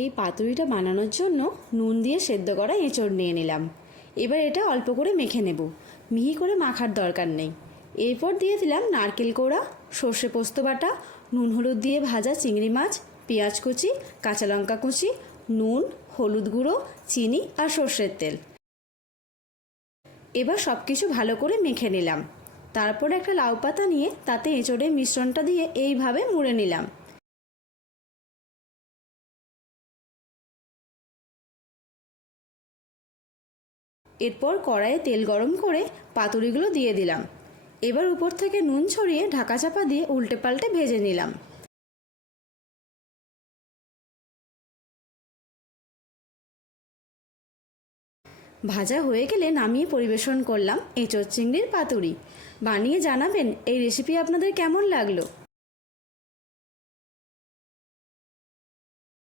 এই পাতুরিটা বানানোর জন্য নুন দিয়ে সেদ্ধ করা এঁচড় নিয়ে নিলাম। এবার এটা অল্প করে মেখে নেব, মিহি করে মাখার দরকার নেই। এরপর দিয়ে দিলাম নারকেল কোড়া, সর্ষে পোস্ত বাটা, নুন হলুদ দিয়ে ভাজা চিংড়ি মাছ, পেঁয়াজ কুচি, কাঁচা লঙ্কা কুচি, নুন, হলুদ গুঁড়ো, চিনি আর সর্ষের তেল। এবার সব কিছু ভালো করে মেখে নিলাম। তারপর একটা লাউ পাতা নিয়ে তাতে এঁচড়ের মিশ্রণটা দিয়ে এইভাবে মুড়ে নিলাম। এরপর কড়াইয়ে তেল গরম করে পাতুরিগুলো দিয়ে দিলাম। এবার উপর থেকে নুন ছড়িয়ে ঢাকা চাপা দিয়ে উল্টে পাল্টে ভেজে নিলাম। ভাজা হয়ে গেলে নামিয়ে পরিবেশন করলাম এঁচড় চিংড়ির পাতুরি। বানিয়ে জানাবেন এই রেসিপি আপনাদের কেমন লাগলো।